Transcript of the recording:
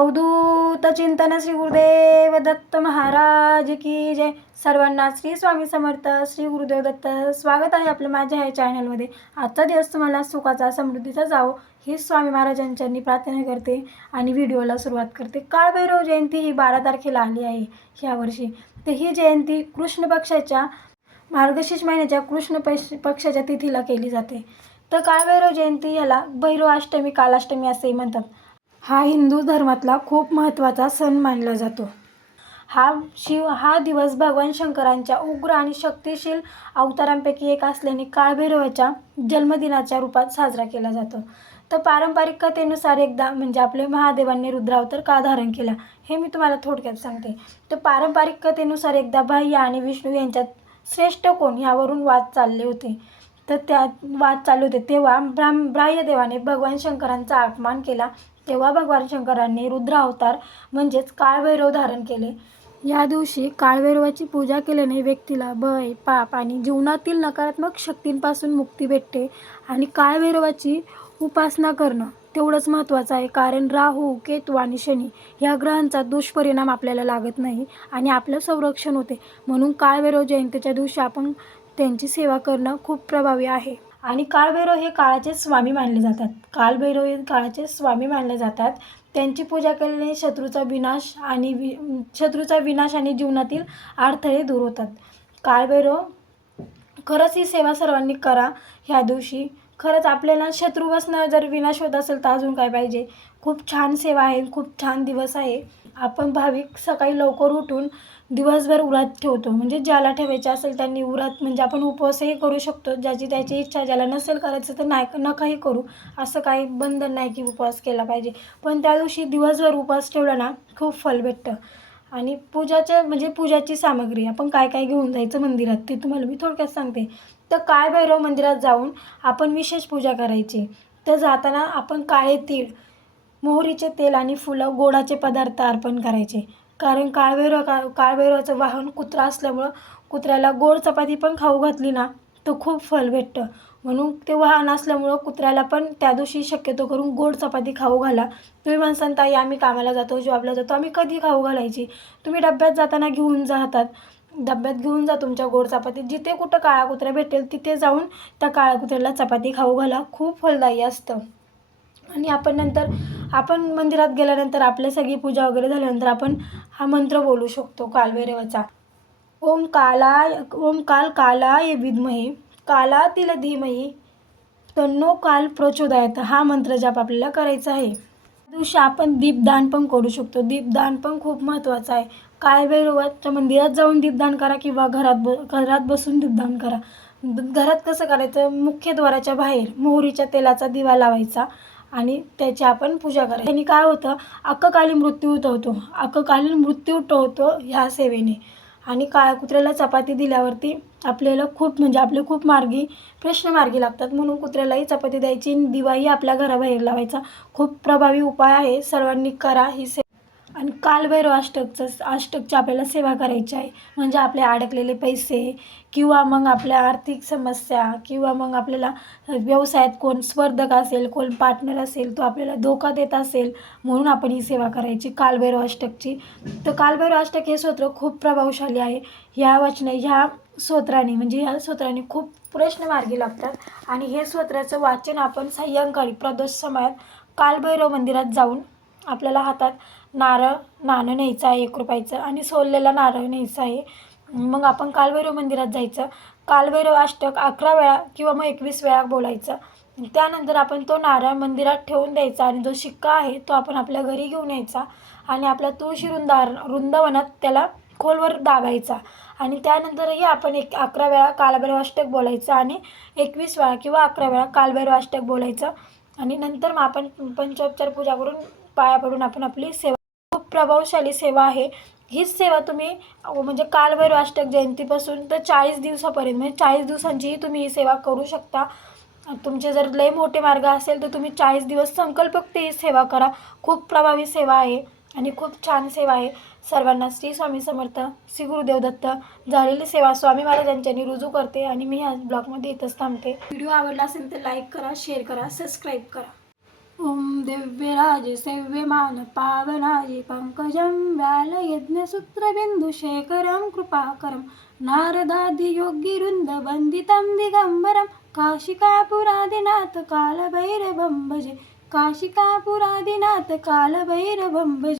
अवधूत चिंतन श्री गुरुदेव दत्त महाराज की जय. सर्वांना श्री स्वामी समर्थ श्री गुरुदेव दत्त स्वागत आहे आपलं माझ्या या चॅनलमध्ये आजचा दिवस तुम्हाला सुखाचा समृद्धीचा जावो ही स्वामी महाराजांच्यांनी प्रार्थना करते आणि व्हिडिओला सुरुवात करते. काळभैरव जयंती ही बारा तारखेला आली आहे ह्यावर्षी तर ही जयंती कृष्ण पक्षाच्या मार्गशीर्ष महिन्याच्या कृष्ण पक्ष पक्षाच्या तिथीला केली जाते. तर काळभैरव जयंती याला भैरव अष्टमी कालाष्टमी असेही म्हणतात. हा हिंदू धर्मातला खूप महत्त्वाचा सण मानला जातो. हा शिव हा दिवस भगवान शंकरांच्या उग्र आणि शक्तिशील अवतारांपैकी एक असल्याने काळभैरवाच्या जन्मदिनाच्या रूपात साजरा केला जातो. तर पारंपरिक कथेनुसार एकदा म्हणजे आपले महादेवांनी रुद्रावतार का धारण केला हे मी तुम्हाला थोडक्यात सांगते. तर पारंपरिक कथेनुसार एकदा बाह्य आणि विष्णू यांच्यात श्रेष्ठ कोण यावरून वाद चालले होते. तर त्यात वाद चालू होते तेव्हा ब्राह्म ब्राह्यदेवाने भगवान शंकरांचा अपमान केला. तेव्हा भगवान शंकरांनी रुद्र अवतार म्हणजेच काळभैरव धारण केले. या दिवशी काळभैरवाची पूजा केल्याने व्यक्तीला भय पाप आणि जीवनातील नकारात्मक शक्तींपासून मुक्ती भेटते आणि काळभैरवाची उपासना करणं तेवढंच महत्त्वाचं आहे. कारण राहू केतू आणि शनी या ग्रहांचा दुष्परिणाम आपल्याला लागत नाही आणि आपलं संरक्षण होते. म्हणून काळभैरव जयंतीच्या दिवशी आपण त्यांची सेवा करणं खूप प्रभावी आहे. आणि काळभैरव हे काळाचे स्वामी मानले जातात. काळभैरव हे काळाचे स्वामी मानले जातात. त्यांची पूजा केल्याने शत्रूचा विनाश आणि वि शत्रूचा विनाश आणि जीवनातील अडथळे दूर होतात. काळभैरव खरंच ही सेवा सर्वांनी करा ह्या दिवशी. खरंच आपल्याला शत्रूपासनं जर विनाश होत असेल तर अजून काय पाहिजे? खूप छान सेवा आहे खूप छान दिवस आहे. आपण भाविक सकाळी लवकर उठून दिवसभर उरात ठेवतो. म्हणजे ज्याला ठेवायचे असेल त्यांनी उरात म्हणजे आपण उपवासही करू शकतो. ज्याची त्याची इच्छा ज्याला नसेल करायचं तर नाही नकाही करू. असं काही बंधन नाही की उपवास केला पाहिजे. पण त्या दिवशी दिवसभर उपवास ठेवला ना खूप फल भेटतं. आणि पूजाच्या म्हणजे पूजाची सामग्री आपण काय काय घेऊन जायचं मंदिरात ते तुम्हाला मी थोडक्यात सांगते. तर काय भैरव मंदिरात जाऊन आपण विशेष पूजा करायची. तर जाताना आपण काळे तीळ मोहरीचे तेल आणि फुलं गोडाचे पदार्थ अर्पण करायचे. कारण काळभैरव का काळभैरवाचं वाहन कुत्रा असल्यामुळं कुत्र्याला गोड चपाती पण खाऊ घातली ना तर खूप फल भेटतं. म्हणून ते वाहन असल्यामुळं कुत्र्याला पण त्या दिवशी शक्यतो करून गोड चपाती खाऊ घाला. तुम्ही म्हणसान ताई आम्ही कामाला जातो जॉबला जातो आम्ही कधी खाऊ घालायची? तुम्ही डब्यात जाताना घेऊन जातात डब्यात घेऊन जा तुमच्या गोड चपाती जिथे कुठं काळा कुत्रा भेटेल तिथे जाऊन त्या काळ्या कुत्र्याला चपाती खाऊ घाला. खूप फलदायी असतं. आणि आपण नंतर आपण मंदिरात गेल्यानंतर आपल्या सगळी पूजा वगैरे झाल्यानंतर आपण हा मंत्र बोलू शकतो कालभैरवाचा. ओम कालाय ओम काल कालाय विद्महे कालातील धीमही तन्नो काल प्रचोदयात. हा मंत्र जाप आपल्याला करायचा आहे. त्या दिवशी आपण दीपदान पण करू शकतो. दीपदान पण खूप महत्त्वाचं आहे. काळभैरवाच्या मंदिरात जाऊन दीपदान करा किंवा घरात ब घरात बसून दीपदान करा. घरात कसं करायचं? मुख्यद्वाराच्या बाहेर मोहरीच्या तेलाचा दिवा लावायचा. आणि त्याची आपण पूजा करायची. आणि काय होतं अक्ककालीन मृत्यू होतो अक्ककालीन मृत्यू टळतो ह्या सेवेने. आणि काय कुत्र्याला चपाती दिल्यावरती आपल्याला खूप म्हणजे आपले खूप मार्गी प्रश्न मार्गी लागतात. म्हणून कुत्र्यालाही चपाती द्यायची आणि दिवाही आपल्या घराबाहेर लावायचा. खूप प्रभावी उपाय आहे. सर्वांनी करा ही से आणि कालभैरव अष्टकचं अष्टकची आपल्याला सेवा करायची आहे. म्हणजे आपले अडकलेले पैसे किंवा मग आपल्या आर्थिक समस्या किंवा मग आपल्याला व्यवसायात कोण स्पर्धक असेल कोण पार्टनर असेल तो आपल्याला धोका देत असेल म्हणून आपण ही सेवा करायची कालभैरव अष्टकची. तर कालभैरव अष्टक हे स्तोत्र खूप प्रभावशाली आहे. ह्या वचन ह्या स्तोत्राने म्हणजे ह्या स्तोत्राने खूप प्रश्न मार्गी लागतात. आणि हे स्तोत्राचं वाचन आपण सायंकाळी प्रदोष समयात कालभैरव मंदिरात जाऊन आपल्याला हातात नारळ नाणं न्यायचं आहे एक रुपयाचं आणि सोललेला नारळ न्यायचं आहे. मग आपण कालभैरव मंदिरात जायचं. कालभैरव अष्टक अकरा वेळा किंवा मग एकवीस वेळा बोलायचं. त्यानंतर आपण तो नारळ मंदिरात ठेवून द्यायचा आणि जो शिक्का आहे तो आपण आपल्या घरी घेऊन यायचा आणि आपल्या तुळशी वृंदा वृंदावनात त्याला खोलवर दाबायचा. आणि त्यानंतरही आपण एक अकरा वेळा कालभैरव अष्टक बोलायचं आणि एकवीस वेळा किंवा अकरा वेळा कालभैरव अष्टक बोलायचं. आणि नंतर मग आपण पंचोपचार पूजा करून पाया पडून आपण आपली सेवा प्रभावशाली सेवा आहे. हीच सेवा तुम्ही म्हणजे कालभैरव अष्टक जयंतीपासून तर चाळीस दिवसापर्यंत म्हणजे चाळीस दिवसांचीही तुम्ही ही सेवा करू शकता. तुमचे जर लय मोठे मार्ग असेल तर तुम्ही चाळीस दिवस संकल्पक ही सेवा करा. खूप प्रभावी सेवा आहे आणि खूप छान सेवा आहे. सर्वांना श्री स्वामी समर्थ श्री गुरुदेव दत्त झालेली सेवा स्वामी महाराजांच्यानी रुजू करते आणि मी ह्या ब्लॉगमध्ये इथंच थांबते. व्हिडिओ आवडला असेल तर लाईक करा शेअर करा सबस्क्राईब करा. ॐ दिव्यराज सेव्यमान पावनाय पङ्कजं व्यालयज्ञसूत्रबिन्दुशेखरं कृपाकरं नारदादियोगिरुन्दवन्दितं दिगम्बरं काशिकापुरादिनाथ कालभैरवं भजे काशिकापुरादिनाथ कालभैरवं भजे।